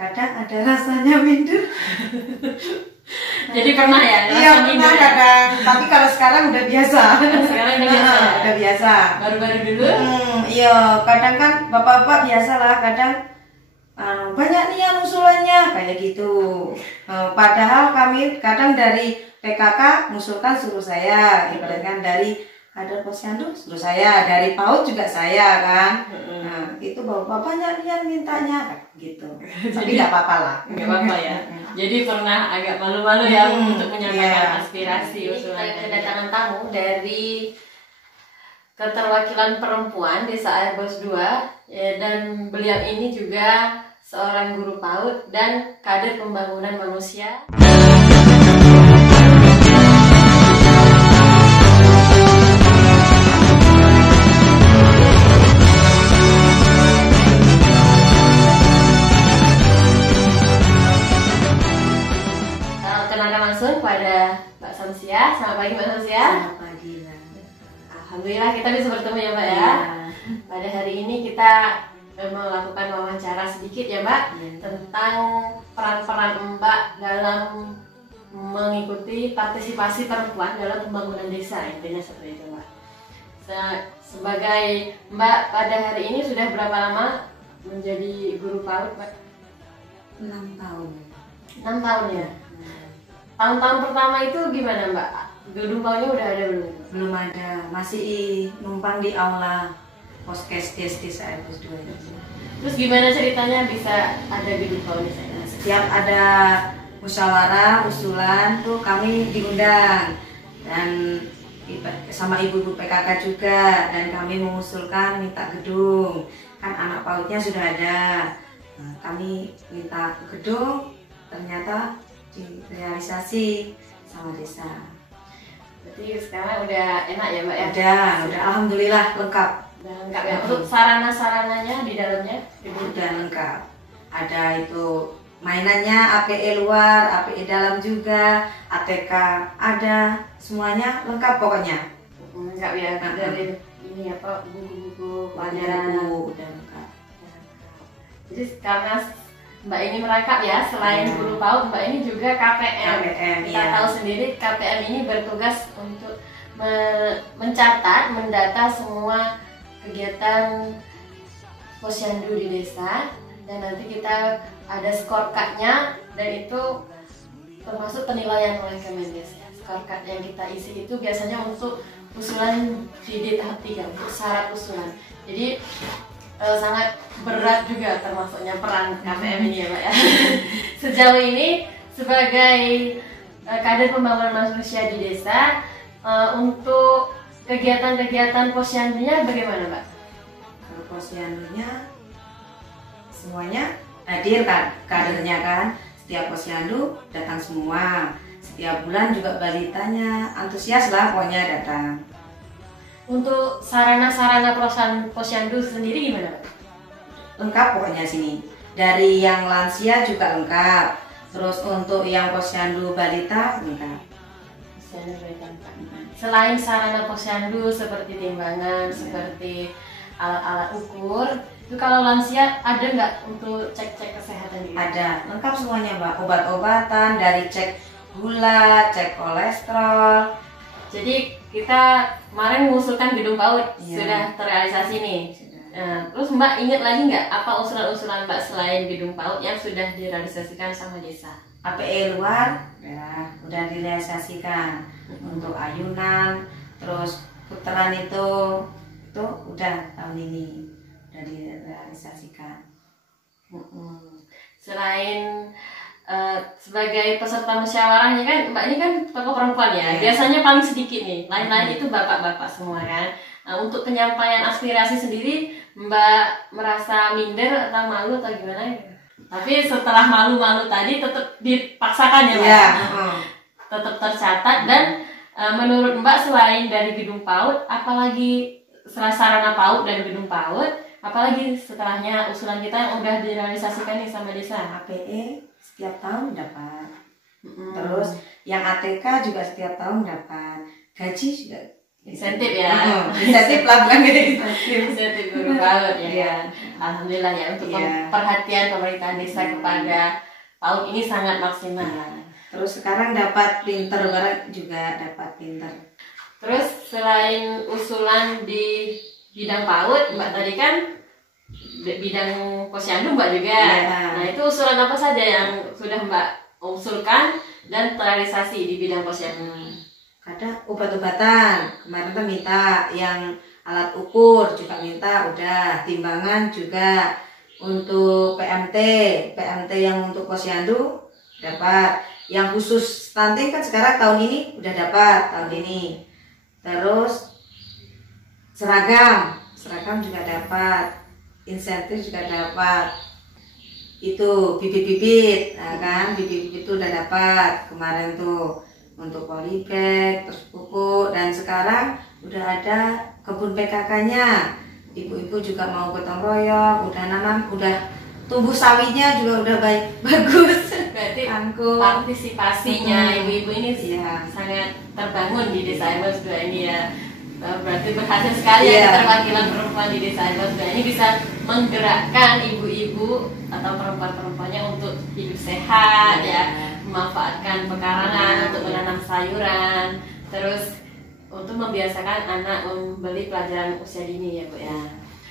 kadang ada rasanya minder. Jadi pernah ya? Iya pernah kadang, tapi kalau sekarang udah biasa. Sekarang udah biasa. Udah biasa. Baru-baru dulu? Iya, kadang kan bapak-bapak biasa lah, kadang banyak nih yang usulannya kayak gitu. Padahal kami kadang dari PKK ngusulkan suruh saya, ibaratkan dari kader posyandu suruh saya, dari PAUD juga saya kan. Nah, itu bapak banyak yang mintanya gitu. Tapi nggak apa-apa lah. Nggak apa-apa ya. Jadi pernah agak malu-malu ya untuk menyampaikan aspirasi usulan. Kedatangan tamu dari keterwakilan perempuan Desa Airbos 2 ya, dan beliau ini juga seorang guru PAUD dan kader pembangunan manusia. Kenalkan langsung pada Mbak Samsia. Selamat pagi Mbak Samsia. Selamat pagi. Alhamdulillah kita bisa bertemu ya Mbak ya. Pada hari ini kita melakukan wawancara sedikit ya Mbak tentang peran-peran Mbak dalam mengikuti partisipasi perempuan dalam pembangunan desa, intinya seperti itu Mbak. Sebagai Mbak pada hari ini sudah berapa lama menjadi guru PAUD Mbak? 6 tahun. 6 tahun ya. Tahun-tahun pertama itu gimana Mbak? Gedung PAUD-nya udah ada belum? Belum ada, masih numpang di aula Poskes Desa Airbos 2. Terus gimana ceritanya bisa ada gedung PAUD di sana? Setiap ada musyawarah, usulan tuh kami diundang dan sama ibu-ibu PKK juga, dan kami mengusulkan minta gedung. Kan anak PAUD-nya sudah ada. Nah, kami minta gedung, ternyata direalisasi sama desa. Berarti sekarang udah enak ya Mbak ya? Udah alhamdulillah lengkap. Udah lengkap ya. Untuk sarana-sarananya di dalamnya Udah lengkap. Ada itu mainannya, APE luar, APE dalam juga, ATK ada, semuanya lengkap pokoknya. Lengkap ya. Dari ini apa buku-buku pelajaran Udah lengkap. Jadi karena Mbak ini merangkap ya, selain guru PAUD, Mbak ini juga KPM. Kita tahu sendiri KPM ini bertugas untuk mencatat, mendata semua kegiatan posyandu di desa, dan nanti kita ada scorecard-nya, dan itu termasuk penilaian oleh Kemendes. Scorecard yang kita isi itu biasanya untuk usulan di tahap 3, untuk syarat usulan. Jadi sangat berat juga termasuknya peran KPM ini ya Mbak ya. Sejauh ini sebagai kader pembangunan manusia di desa, untuk kegiatan-kegiatan posyandunya bagaimana Mbak? Kalau posyandunya semuanya hadir kan, kadernya kan. Setiap posyandu datang semua. Setiap bulan juga balitanya antusias lah pokoknya datang. Untuk sarana-sarana posyandu sendiri gimana Pak? Lengkap pokoknya sini. Dari yang lansia juga lengkap. Terus untuk yang posyandu balita lengkap. Posyandu balita lengkap. Selain sarana posyandu seperti timbangan, seperti alat-alat ukur, itu kalau lansia ada nggak untuk cek-cek kesehatan gitu? Ada, lengkap semuanya Mbak. Obat-obatan, dari cek gula, cek kolesterol. Jadi kita kemarin mengusulkan gedung PAUD, sudah terrealisasi nih. Nah, terus Mbak ingat lagi nggak apa usulan-usulan Mbak selain gedung PAUD yang sudah direalisasikan sama desa? APE luar ya, udah direalisasikan. Untuk ayunan, terus putaran itu udah tahun ini udah direalisasikan. Selain sebagai peserta musyawarahnya kan Mbak ini kan tokoh perempuan ya, biasanya paling sedikit nih, lain-lain itu bapak-bapak semua kan. Nah, untuk penyampaian aspirasi sendiri Mbak merasa minder atau malu atau gimana? Tapi setelah malu-malu tadi tetap dipaksakan ya Mbak? Tetap tercatat. Dan menurut Mbak selain dari gedung PAUD, apalagi sarana PAUD dan gedung PAUD, apalagi setelahnya usulan kita yang udah direalisasikan nih sama desa? APE setiap tahun dapat. Terus yang ATK juga setiap tahun dapat. Gaji juga insentif ya. Insentif lah, bukan insentif. Insentif guru PAUD ya. Iya. Alhamdulillah ya untuk Iya. perhatian pemerintah desa kepada PAUD ini sangat maksimal. Terus sekarang dapat pinter barang juga dapat pinter. Terus selain usulan di bidang PAUD, Mbak tadi kan bidang posyandu Mbak juga. Iya. Nah itu usulan apa saja yang sudah Mbak usulkan dan terrealisasi di bidang posyandu? Ada obat-obatan, kemarin kan minta yang alat ukur juga minta, udah timbangan juga untuk PMT yang untuk posyandu dapat. Yang khusus stunting kan sekarang tahun ini udah dapat tahun ini. Terus seragam juga dapat, insentif juga dapat. Itu bibit-bibit, nah kan bibit-bibit itu udah dapat kemarin tuh untuk polybag, terus pupuk, dan sekarang udah ada kebun PKK-nya. Ibu-ibu juga mau gotong royong, udah nanam, udah tumbuh sawinya juga udah bagus. Berarti Angkut. partisipasinya ibu-ibu ini Iya. sangat terbangun di desa Embos 2 ini ya. Berarti berhasil sekali Iya. ya keterwakilan perempuan di desa Embos 2 ini bisa menggerakkan ibu-ibu atau perempuan-perempuannya untuk hidup sehat ya, memanfaatkan pekarangan untuk menanam sayuran, terus untuk membiasakan anak membeli pelajaran usia dini ya Bu ya.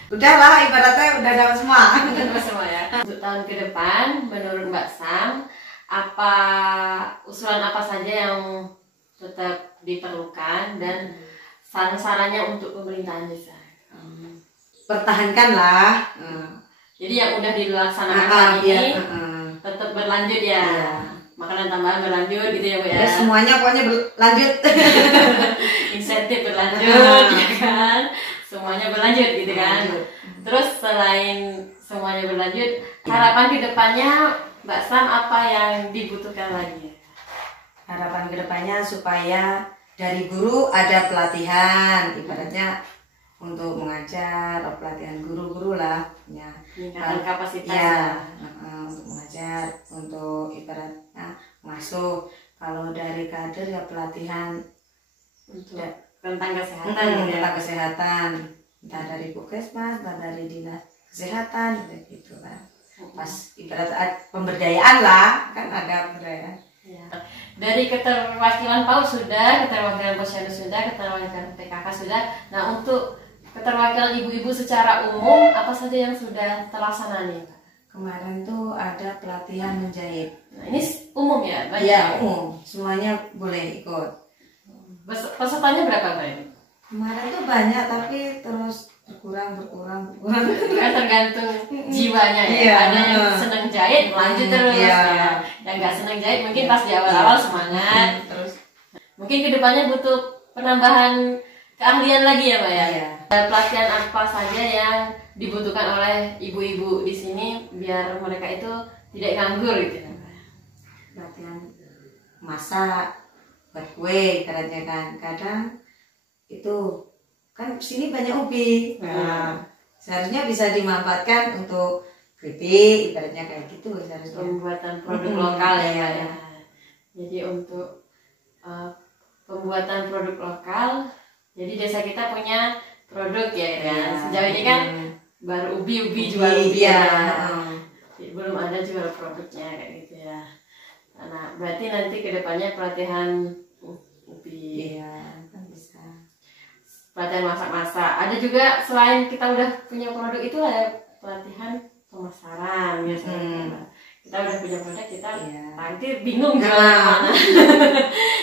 Udahlah, ibaratnya udah dapat semua. Terus semua ya. Untuk tahun ke depan, menurut Mbak Sam, usulan apa saja yang tetap diperlukan dan saran-sarannya untuk pemerintahan desa? Pertahankanlah. Jadi yang udah dilaksanakan saat ini Iya. tetap berlanjut ya. Iya. Makanan tambahan berlanjut gitu ya Bu ya. Ya, semuanya pokoknya berlanjut. Insentif berlanjut ya kan. Semuanya berlanjut gitu kan. Berlanjut. Terus selain semuanya berlanjut, harapan ke depannya Mbak Sam apa yang dibutuhkan lagi? Harapan kedepannya supaya dari guru ada pelatihan, ibaratnya untuk mengajar, atau pelatihan guru-guru lah, ya. Meningkatkan kapasitas Ya, untuk mengajar, untuk ibaratnya masuk. Kalau dari kader ya pelatihan untuk ya, tentang kesehatan tentang kesehatan, entah dari Puskesmas, entah dari dinas kesehatan, gitu kan. Pas ibarat pemberdayaan lah, kan ada pemberdayaan. ya. Dari keterwakilan PAUD sudah, keterwakilan posyandu sudah, keterwakilan PKK sudah. Nah untuk keterwakilan ibu-ibu secara umum apa saja yang sudah terlaksana nih Pak? Kemarin tuh ada pelatihan menjahit. Nah ini umum ya? Banyak Iya, umum, semuanya boleh ikut. Pesertanya berapa Pak? Kemarin tuh banyak tapi terus berkurang. Kan tergantung jiwanya ya. Iya. Ada yang seneng jahit lanjut terus Iya. ya. Yang nggak seneng jahit mungkin pas di awal-awal semangat. Terus Mungkin kedepannya butuh penambahan keahlian lagi ya Mbak ya. Iya. Pelatihan apa saja yang dibutuhkan oleh ibu-ibu di sini biar mereka itu tidak nganggur gitu ya Mbak. pelatihan masak, buat kue, ibaratnya kan. Kadang itu kan sini banyak ubi. Nah, seharusnya bisa dimanfaatkan untuk keripik, ibaratnya kayak gitu seharusnya. Pembuatan produk lokal ya Mbak ya. Jadi untuk pembuatan produk lokal, jadi desa kita punya produk ya kan. Sejauh ini kan baru ubi jual ubi ya. Jadi belum ada jual produknya kayak gitu ya. Nah berarti nanti kedepannya pelatihan ubi, Iya, kan bisa. pelatihan masak-masak. Ada juga selain kita udah punya produk itu ada pelatihan pemasaran biasanya. Kita udah punya produk kita nanti bingung jualnya mana.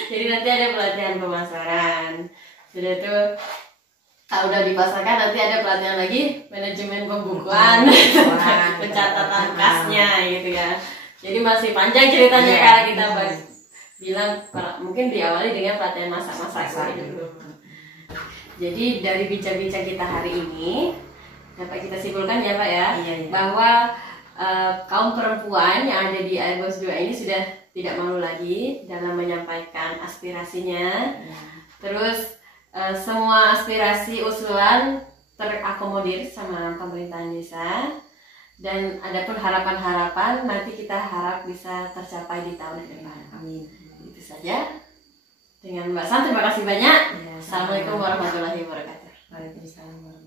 Jadi nanti ada pelatihan pemasaran. Sudah itu kalau udah dipasarkan nanti ada pelatihan lagi manajemen pembukuan, pencatatan kasnya gitu ya. Jadi masih panjang ceritanya kalau kita bilang mungkin diawali dengan pelatihan masak-masak dulu. Jadi dari bincang-bincang kita hari ini dapat kita simpulkan ya Pak ya, bahwa kaum perempuan yang ada di Embos 2 ini sudah tidak malu lagi dalam menyampaikan aspirasinya. Terus semua aspirasi usulan terakomodir sama pemerintahan desa, dan adapun harapan-harapan nanti kita harap bisa tercapai di tahun ke depan. Amin. Itu saja. dengan Mbak San. Terima kasih banyak. Ya, Assalamualaikum warahmatullahi wabarakatuh. Waalaikumsalam warahmatullahi wabarakatuh.